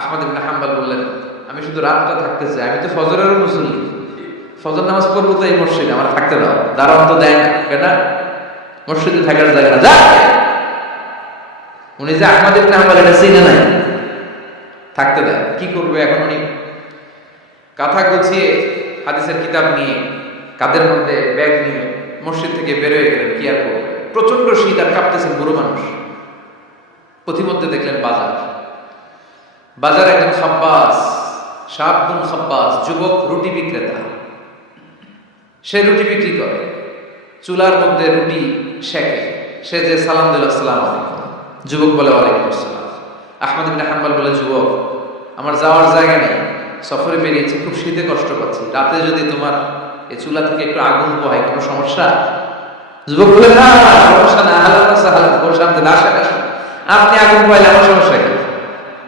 আহমদ ইবনে হাম্বাল বললেন, আমি শুধু রাতটা থাকতে চাই, আমি তো ফজরেরও মুসল্লি। ফজর নামাজ পড়ব তো এই মসজিদে, আমার থাকতে দাও। দারোয়ান তো দেয় না, কেনা? মসজিদে থাকার জায়গা না, যা! উনি যে আহমদ ইবনে হাম্বাল, এটা চিনে নাই। থাকতে দেয়। কি করবে এখন উনি? কাঁথা গুছিয়ে হাদিসের কিতাব নিয়ে কাদের মধ্যে ব্যাগ নিয়ে মসজিদ থেকে বেরোয় গেলেন, কি আর করবে? প্রচণ্ড শীত আর কাঁপতেছেন বুড়ো মানুষ। পথিমধ্যে দেখলেন বাজার। বাজার একজন খাব্বাস সাবগুন খাব্বাস যুবক, রুটি বিক্রেতা। সে রুটি বিক্রি করে। চুলার মধ্যে রুটি শেখে সে যে সালাম দিল আলাইকুম। যুবক বলে, ওয়ালাইকুম আসসালাম। আহমদ ইবনে হাম্বাল বলে, যুবক, আমার যাওয়ার জায়গা নেই। সফরে বেরিয়েছি, খুব শীতে কষ্ট পাচ্ছি। রাতে যদি তোমার এই চুলা থেকে একটু আগুন পোহায়, কোনো সমস্যা? যুবক বলে, না, সমস্যা না আসেন। আপনি আগুন পোহাইলে আমার সমস্যা কি?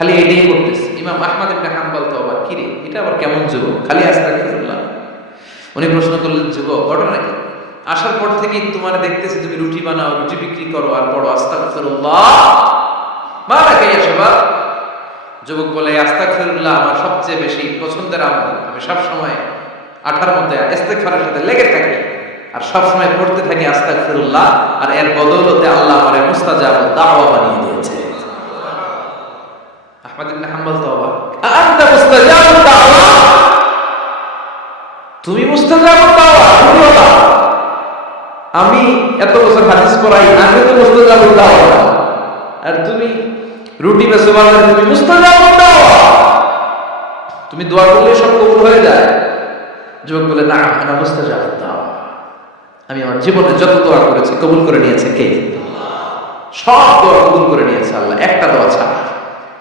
খালি এটাই করতেছে। ইমাম আহমদ ইবনে হাম্বল তো আবার কিরে এটা আবার কেমন যুবক? খালি আস্তাগফিরুল্লাহ। উনি প্রশ্ন করলেন, যুবক, ঘটনা কি? আসার পর থেকেই তোমার দেখতেছি, তুমি রুটি বানাও, রুটি বিক্রি করো আর রাখে শাবাব। যুবক বলে আমার সবচেয়ে বেশি পছন্দের আমল। আমি আঠার মধ্যে ইস্তেগফারের সাথে লেগে থাকি আর সব সময় পড়তে থাকি আস্তাগফিরুল্লাহ আর এর বদৌলতে আল্লাহ আমারে মুস্তাজাব দাওয়া বানিয়ে দিয়েছে। আহমদ ইবনে হাম্বল তো অবাক। আনতা মুস্তাজাব দাওয়া। তুমি মুস্তাজাব দাওয়া, তুমি বাবা আমি এত বছর হাদিস পড়াই, আমি তো মুস্তাজাব দাওয়া। আর তুমি রুটি বেসে বানালে তুমি মুস্তাজাব দাওয়া। তুমি দোয়া করলে সব কবুল হয়ে যায়। যুবক বলে, না না মুস্তাজাব দাওয়া। আমি আমার জীবনে যত দোয়া করেছি, কবুল করে নিয়েছে কে? সব দোয়া কবুল করে নিয়েছে আল্লাহ, একটা দোয়া ছাড়া।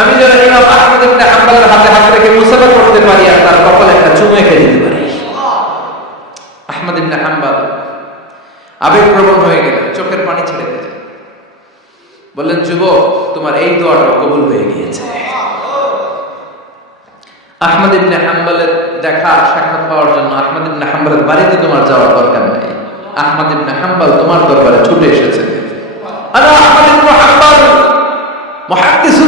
আমি যেন ইমাম আহমদ ইবনে হাম্বলের হাতে হাত রেখে মুসাফা করতে পারি আর তার কপালে একটা চুমু এঁকে দিতে পারি। আহমদ ইবনে হাম্বল আবেগপ্রবণ হয়ে গেলেন, চোখের পানি ছেড়ে দিলেন। বললেন, যুবক, তোমার এই দোয়াটা কবুল হয়ে গিয়েছে। আহমদ ইবনে হাম্বলের দেখা, সাক্ষাৎ পাওয়ার জন্য আহমদ ইবনে হাম্বলের বাড়িতে তোমার যাওয়ার দরকার নাই। আহমদ ইবনে হাম্বল তোমার দরবারে ছুটে এসেছে। আনা আহমদ ইবনে হাম্বল মুহাদ্দিসুন দাহা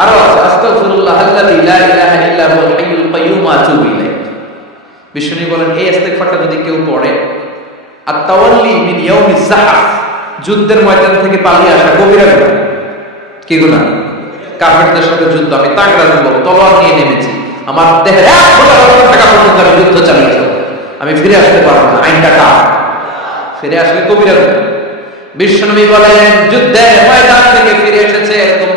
আরও আছে, আস্তাগফিরুল্লাহ আল্লাযী লা ইলাহা ইল্লা হুয়াল হাইয়ুল কাইয়্যুম আতুবু ইলাইহি। বিষ্ণু বলেন এই ইস্তেগফারটা যদি কেউ পড়ে আর তাওয়াল্লি মিন ইয়াউমিজ জাহাফ যুদ্ধের ময়দান থেকে পালিয়ে আসা কবিরা গুনাহ। কি গুনাহ? কাফেরদের সাথে যুদ্ধ, আমি তাগড়া যুবক তলোয়ার নিয়ে নেমেছি, আমার দেহের এক রক্ত থাকা পর্যন্ত আমি যুদ্ধ চালিয়ে যাব। আমি ফিরে আসতে পারব না, আইনটা কার? ফিরে আসলে কবিরা গুনাহ। বিশ্বনবী বলেন, যুদ্ধের ময়দান থেকে ফিরে এসেছে, এরকম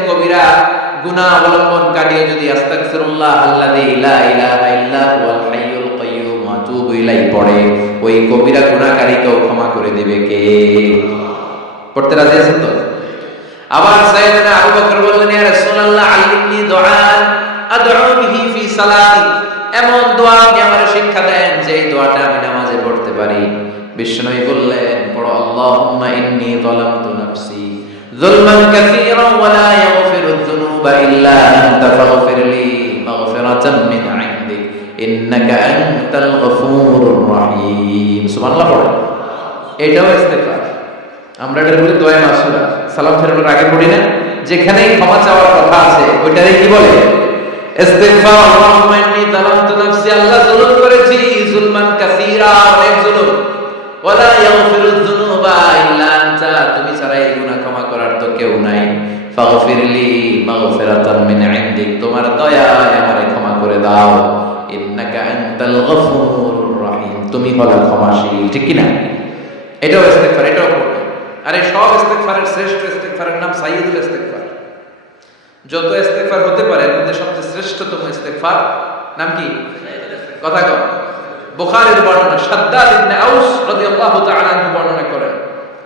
কবিরা গুনাহ অবলম্বন কাটিয়ে যদি আস্তাগফিরুল্লাহ আল্লাযী লা ইলাহা ইল্লা হুয়াল হাইয়ুল কাইয়্যুম আতুবু ইলাইহি পড়ে, ওই কবিরা গুনাহকারীকেও ক্ষমা করে দিবে কে? পড়তে রাজি আছেন তো? আবার সাইয়েদনা আবু বকর বললেন, ইয়া রাসূলুল্লাহ, আল্লিমনি দুআন আদউ বিহি ফি সালাতি। এমন দোয়া আপনি আমার শিক্ষা দেন যে এই দোয়াটা আমি নামাজে পড়তে পারি। বিশ্বনবী বললেন, পড়ো, আল্লাহুম্মা ইন্নী যালামতু নাফসি। যুলমান কাসীরান ওয়া লা ইয়াগফিরু যুনুবা ইল্লা আনতা ফাগফির লি মাগফিরাতাম মিন ইনদিক আনতাল গফুরুর রহিম। সুবহানাল্লাহ পড়ো। এটাও ইস্তেগফার। আমরা এটার বলি দোয়া মাসুরা। সালাম ফেরানোর আগে পড়ি না। যেখানেই ক্ষমা চাওয়ার কথা আছে ওইটারে কি বলে? ইস্তিগফার। আল্লাহুম্মা ইন্নী যালামতু নাফসি, আল্লাহ জুলুম করেছি, জুলমান কাসীরা, অনেক জুলুম। ওয়ালা ইয়াগফিরু যুনুবা ইল্লা ক্ষমা করার তো কেউ নাই। ফাগফিরলি মাগফিরাতাম মিন ইনদিক, তোমার দয়ায় আমারে ক্ষমা করে দাও। ইন্নাকা আনতাল গফুরুর তুমি ক্ষমাশীল, ঠিক কি না এটাও ইস্তেগফার, এটাও আর সব ইস্তেগফারের শ্রেষ্ঠ ইস্তেগফারের নাম ইস্তেগফার। যত ইস্তেগফার হতে পারে মধ্যে সবচেয়ে শ্রেষ্ঠতম ইস্তেগফার নাম কি? কথা কও। বুখারীর বর্ণনা শাদ্দাদ ইবনে আউস রাদিয়াল্লাহু তাআলা বর্ণনা করেন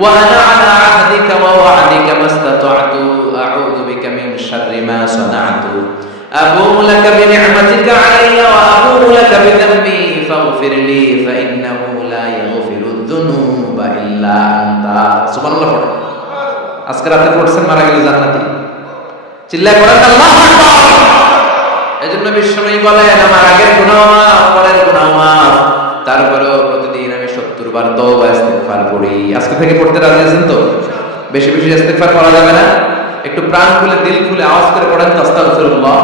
ওয়া আনা আবদুক ওয়া আনা আলা আহদিকা ওয়া ওয়া'দিকা মাস্তাতা'তু আউযু বিকা মিন শাররি মা সানা'তু أبوء لك بنعمتك علي وأبوء لك بذنبي فاغفر لي فإنه لا يغفر الذنوب إلا أنت سبحان الله পড়ো আজকে রাতে পড়ছেন মারা গেলে জান্নাতি চিল্লায় পড়েন আল্লাহু আকবার এজন্য বিশ্বনবী বলেন আমার আগের গুনাহ মাফ পরের গুনাহ মাফ তারপরেও প্রতিদিন আমি 70 বার তওবা ইস্তেগফার পড়ি আজকে থেকে পড়তে রাজি আছেন তো? বেশি বেশি ইস্তেগফার করা যাবে না? একটু প্রাণ খুলে, দিল খুলে আওয়াজ করে পড়েন আস্তাগফিরুল্লাহ।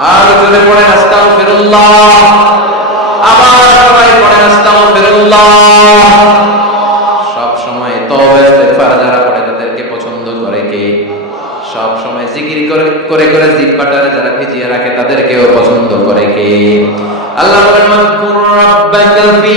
আর জোরে পড়েন, আস্তাগফিরুল্লাহ। আবার সবাই পড়েন, আস্তাগফিরুল্লাহ। সব সময় তওবা, ইস্তেগফার যারা পড়ে তাদেরকে পছন্দ করে কে? সব সময় জিকির করে করে করে জিহ্বাটারে যারা ভিজিয়ে রাখে তাদেরকেও পছন্দ করে কে? আল্লাহ বলেন মাযকুর রাব্বাকা ফি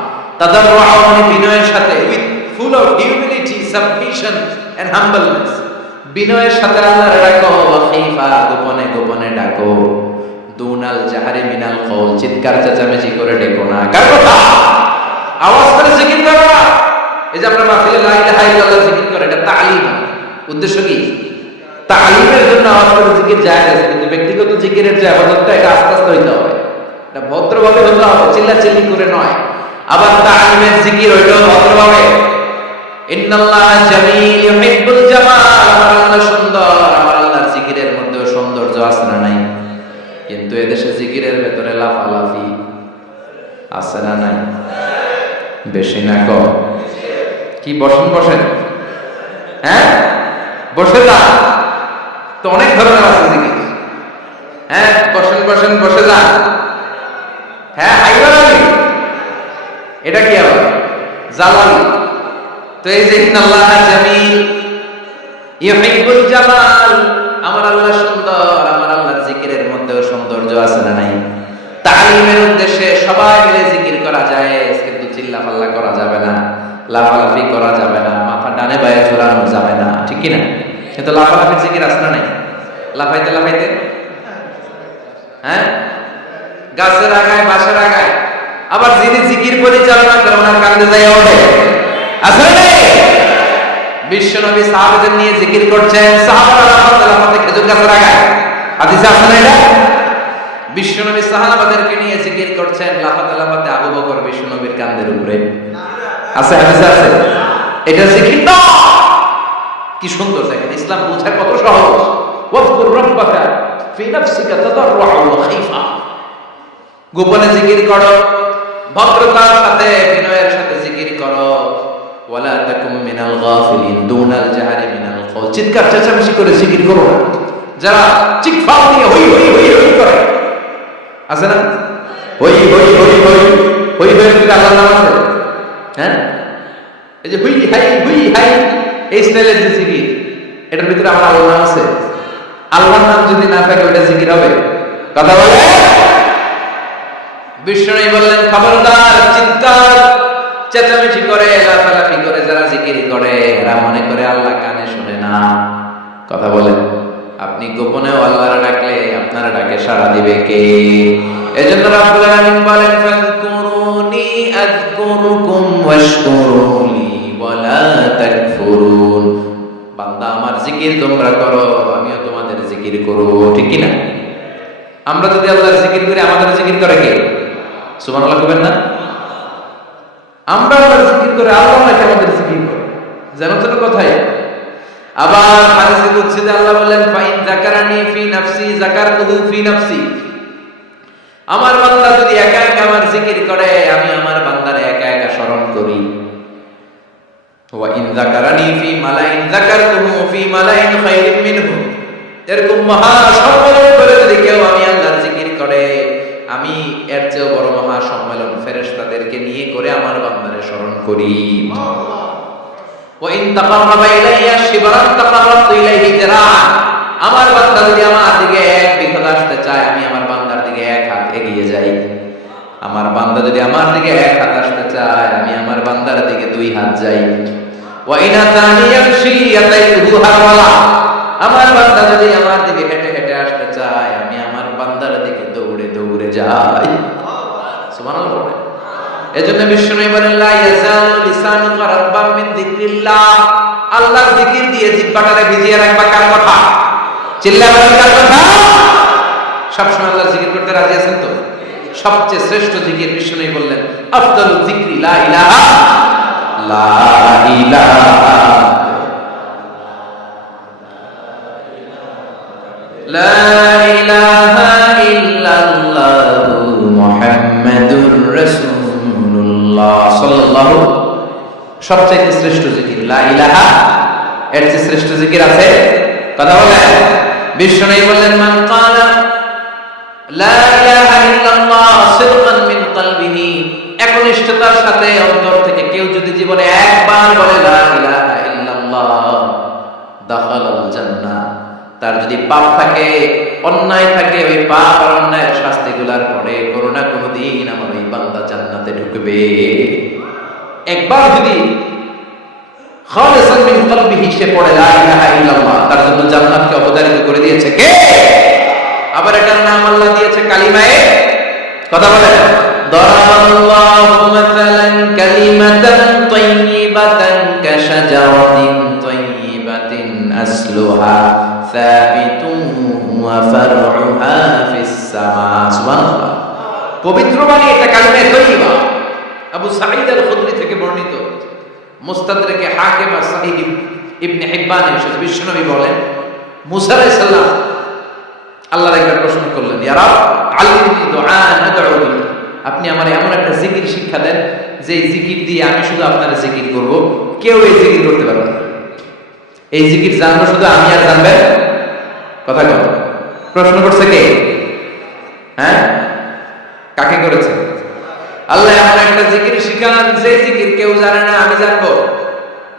মানে বিনয়ের সাথে with full of humility submission and humbleness বিনয়ের সাথে আল্লাহর ডাকো ওয়া খীফা গোপনে গোপনে ডাকো। দুনাল জাহারে মিনাল কওল, চিৎকার চেঁচামেচি করে ডেকো না। আওয়াজ করে জিকির করো না। এই যে আমরা মাহফিলে লা ইলাহা ইল্লাল্লাহ জিকির করে, এটা তালিম। উদ্দেশ্য কি? তালিমের জন্য আওয়াজ করে জিকির যায় আছে, কিন্তু ব্যক্তিগত জিকিরের যে আবাদতটা, এটা আস্তে আস্তে হইতে হবে। এটা ভদ্রভাবে হতে হবে চিল্লা চিল্লি করে নয়। আবার তালিমের জিকির ওইটাও ভদ্রভাবে ইন্নাল্লাহ জামিল ইউহিব্বুল জামাল। আমার আল্লাহ সুন্দর। আমার আল্লাহর জিকিরের মধ্যেও সৌন্দর্য আছে না নাই? কিন্তু এদেশে জিকিরের ভেতরে লাফালাফি আছে না নাই? বেশি না কম। কি, বসেন বসেন। হ্যাঁ? বসে যা তো অনেক ধরনের আছে জিনিস হ্যাঁ বসেন বসেন, বসে যা হ্যাঁ এটা কি আবার? জালালি। তো এই যে, ইন্নাল্লাহ জামিল, ইউহিব্বুল জামাল। আমার আল্লাহ সুন্দর, আমার আল্লাহর জিকিরের মধ্যেও সৌন্দর্য আছে না নাই? তালিমের উদ্দেশ্যে সবাই মিলে জিকির করা যায় চিল্লাফাল্লা করা যাবে না, লাফালাফি করা যাবে না, মাথা ডানে বায়ে ঝুলানো যাবে না, ঠিক কি না কিন্তু লাফালাফির জিকির আসনা নাই? লাফাইতে লাফাইতে? হ্যাঁ? গাছের আগায় বাসার আগায়? আবার যিনি জিকির পরিচালনা করে, ওনার কান্দে যায় ওঠে। আসলে বিশ্ব নবী সাহাবাদের নিয়ে জিকির করছেন, সাহাবারা লাফাতে খেজুর গাছের আগায় হাদিসে আছে না এটা বিশ্ব নবী সাহাবাদেরকে নিয়ে জিকির করছেন লাফাতে লাফাতে আবু বকর বিশ্ব নবীর কান্দের উপরে। আছে আছে? এটা জিকির না! কি সুন্দর দেখেন ইসলাম বোঝা কত সহজ। ওয়াজকুর রাব্বাকা ফি নাফসিকা ওয়া খাইফা গোপনে জিকির করো। ভদ্রতার সাথে, বিনয়ের সাথে জিকির করো। ওয়ালা তাকুম মিনাল গাফিলিন দুনাল জাহারি মিনাল কওল চিৎকার, চেঁচামেচি করে জিকির করো না। যারা চিৎকার দিয়ে হই হই হই হই করে। আছে না? হই হই হই হই হই হই করে আল্লাহর নাম আছে? হ্যাঁ? এই যে হুই, হাই হুই, হাই, এই স্টাইলের যে জিকির, এটার ভিতরে আমার আল্লাহর নাম আছে? আল্লাহর নাম যদি না থাকে ওটা জিকির হবে? কথা বলে বিষ্ণু বললেন, খবরদার, চিৎকার, চেঁচামেচি করে, লাফালাফি করে যারা জিকির করে, এরা মনে করে আল্লাহ কানে শুনে না। কথা বলেন আপনি গোপনেও আল্লাহর ডাকলে আপনার ডাকে সাড়া দিবে কে? এজন্য রাব্বুল আলামিন বলেন, ফাযকুরুনি আযকুরুকুম ওয়াশকুরুলি ওয়ালা তাকফুরুন। বান্দা, আমার জিকির তোমরা করো, আমিও তোমাদের জিকির করব। ঠিক কি না আমরা যদি আল্লাহর জিকির করি, আমাদের জিকির করে কে? সুবহানাল্লাহ কবেন না? আমরা আল্লাহর জিকির করে, আল্লাহ নাকি আমাদের জিকির করে। জানো তো কথাই। আবার হাদিসে কুদসিতে আল্লাহ বললেন, ফাইন যাকারানি ফি নাফসি, যাকারতুহু ফি নাফসি। আমার বান্দা যদি একা একা আমার জিকির করে, আমি আমার বান্দারে একা একা স্মরণ করি। ওয়া ইন যাকারানি ফি মালাইন, যাকারতুহু ফি মালাইন খায়রিন মিনহু। এরকম মহা সম্মেলন করে যদি কেউ আমি আল্লাহর জিকির করে আমি এর চেয়েও বড় মহা সম্মেলন ফেরেশতাদেরকে নিয়ে করে আমার বান্দারে স্মরণ করি। আমার বান্দা যদি আমার দিকে এক আসতে চায়, আমি আমার বান্দার দিকে এক হাত এগিয়ে যাই। আমার বান্দা যদি আমার দিকে এক হাত আসতে চায়, আমি আমার বান্দার দিকে দুই হাত যাই। আমার বান্দা যদি আমার দিকে যাই। সুবহানাল্লাহ বলেন এজন্য বিষ্ণু জিকির দিয়ে জিহ্বাটারে ভিজিয়ে সবসময় আল্লাহর জিকির করতে রাজি আছেন তো? সবচেয়ে শ্রেষ্ঠ জিকির বিষ্ণু বললেন, আফদালু যিকরি, লা ইলাহা লা মুহাম্মাদুর রাসূলুল্লাহ সাল্লাল্লাহু সবচেয়ে শ্রেষ্ঠ জিকির। লা ইলাহা, এর শ্রেষ্ঠ জিকির আছে কথা বলেন বিষ্ণু বললেন লা ইলাহা ইল্লাল্লাহ একনিষ্ঠতার সাথে অন্তর থেকে কেউ যদি জীবনে একবার বলে, লা ইলাহা ইল্লাল্লাহ, দাখালাল তার যদি পাপ থাকে, অন্যায় থাকে, ওই পাপ আর অন্যায়ের শাস্তিগুলার পরে কোনো না কোনো দিন আমার ওই বান্দা জান্নাতে ঢুকবে। একবার যদি পড়ে তার জন্য জান্নাতকে অবধারিত করে দিয়েছে কে? আবার এটার নাম আল্লাহ দিয়েছে কালিমায়ে কথা বলেন। দরাবাল্লাহু মাসালান কালিমাতান তাইয়িবাতান বর্ণিত। বলেন, মুসা আল্লাহর করলেন আপনি আমার এমন একটা জিকির শিক্ষা দেন যে জিকির দিয়ে আমি শুধু আপনার জিকির করব। কেউ এই জিকির করতে পারবে না। এই জিকির জানব শুধু আমি আর জানবেন কথা কত প্রশ্ন করছে কে? হ্যাঁ? কাকে করেছে? আল্লাহ এমন একটা জিকির শিখান, যে জিকির কেউ জানে না, আমি জানব।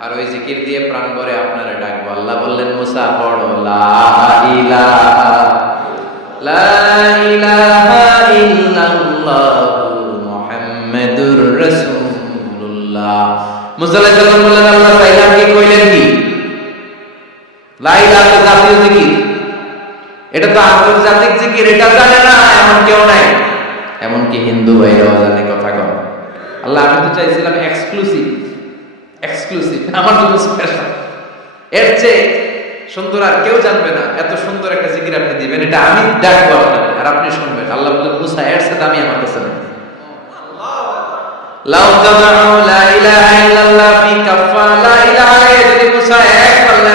আর ওই জিকির দিয়ে প্রাণ ভরে আপনারা ডাকবো। আল্লাহ বললেন, মুসা, পড়ো, লা লা আল্লাহ কি কইলেন কি? জাতীয় জিকির। এটা তো আন্তর্জাতিক জিকির এটা জানে না এমন কেউ নাই। এমনকি হিন্দু ভাইরাও জানে কথা কম আল্লাহ আমি তো চাইছিলাম এক্সক্লুসিভ এক্সক্লুসিভ আমার জন্য স্পেশাল এর চেয়ে সুন্দর আর কেউ জানবে না এত সুন্দর একটা জিকির আপনি দিবেন এটা আমি ডাকবো আপনাকে আর আপনি শুনবেন। আল্লাহ বলে মুসা এর সাথে আমি আমার কাছে নাই। লাউ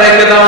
রেখে দাও।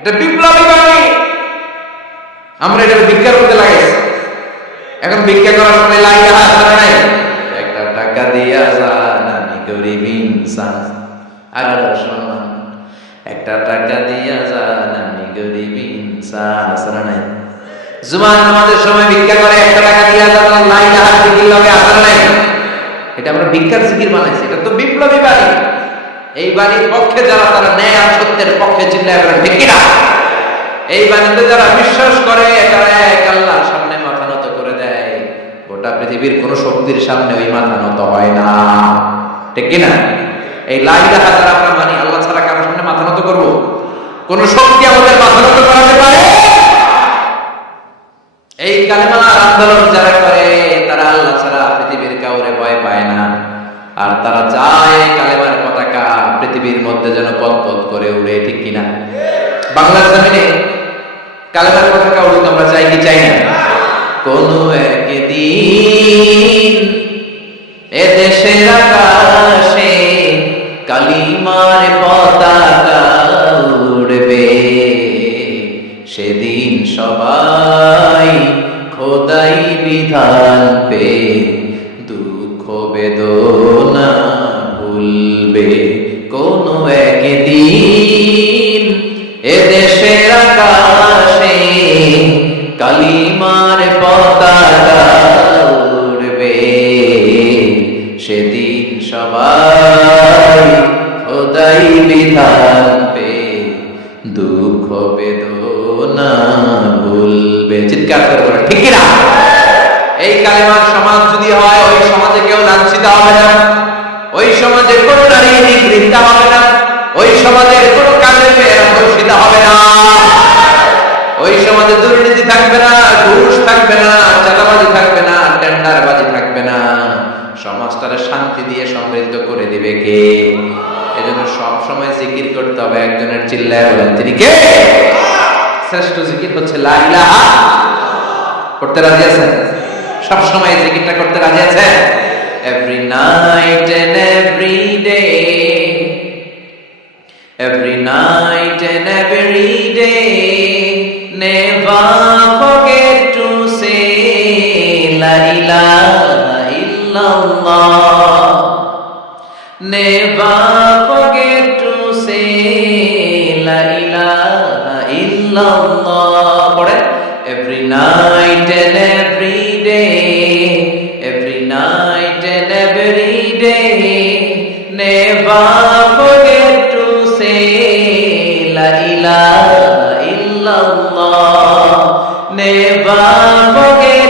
এটা বিপ্লবী বাণী। আমরা এটা ভিক্ষার করতে লাগাইছি। এখন ভিক্ষা করার সময় লা ইলাহা ছাড়া নাই? একটা টাকা দিয়া যান আমি গরিব ইনসান। আর সম্মান একটা টাকা দিয়া যান আমি গরিব ইনসান আসরা নাই? জুমার নামাজের সময় ভিক্ষা করে একটা টাকা দিয়া যান লা ইলাহা জিকির লগে আসরা নাই? এটা আমরা ভিক্ষার জিকির বানাইছি, এটা তো বিপ্লবী বাণী। এই বাণীর পক্ষে যারা তারা ন্যায় আর সত্যের পক্ষে চিল্লায় বলেন ঠিক কিনা? এই বাণীতে যারা বিশ্বাস করে, তারা এক আল্লাহর সামনে মাথা নত করে দেয়। গোটা পৃথিবীর কোন শক্তির সামনে ওই মাথা নত হয় না। ঠিক কিনা? এই লাইলা হাজার আমরা মানি, আল্লাহ ছাড়া কারোর সামনে মাথা নত করব? কোন শক্তি আমাদের মাথা নত করাতে পারে? এই কালেমার আন্দোলন যারা মধ্যে যেন পথ করে উড়ে, ঠিক কিনা? বাংলার জমিনে কালেমার পতাকা উড়ুক আমরা চাই কি চাই না? কোন একদিন এ দেশের আকাশে কালিমার পতাকা উড়বে। সেদিন সবাই সবাই খোদাই বিধান দুঃখ বেদনা ভুলবে। চিৎকার করে বলে, ঠিক কিনা? এই কালেমার সমাজ যদি হয় ওই সমাজে কেউ লাঞ্ছিত হবে না। ওই সমাজে কোনো নারী নিগৃহীত হবে না। ওই সমাজের কোনো কাজের মেয়েরা হবে না। ওই সমাজে দুর্নীতি থাকবে না ঘুষ থাকবে না চাঁদাবাজি থাকবে না টেন্ডারবাজি থাকবে না। সমাজটারে শান্তি দিয়ে সমৃদ্ধ করে দিবে কে? এজন্য সব সময় জিকির করতে হবে, একজনের চিল্লায় বলেন, তিনি কে? শ্রেষ্ঠ জিকির হচ্ছে লা ইলাহা করতে রাজি আছেন? সব সময় জিকিরটা করতে রাজি আছেন? Every night and every day every night and every day. Never পড়ে night and every day. Every night and every day. Never forget to say La ilaha illallah. Never forget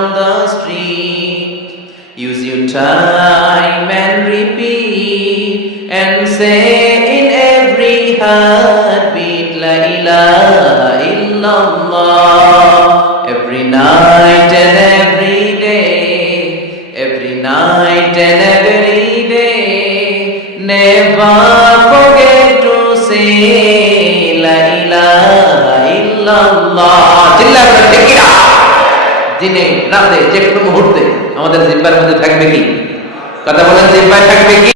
time and repeat and say in every heartbeat, La ilaha illallah. Every night and every day, every night and every day. Never forget to say La ilaha illallah. দিনে রাতে যে কোনো মুহূর্তে আমাদের জিব্বার মধ্যে থাকবে কি? কথা বলেন জিব্বায় থাকবে কি?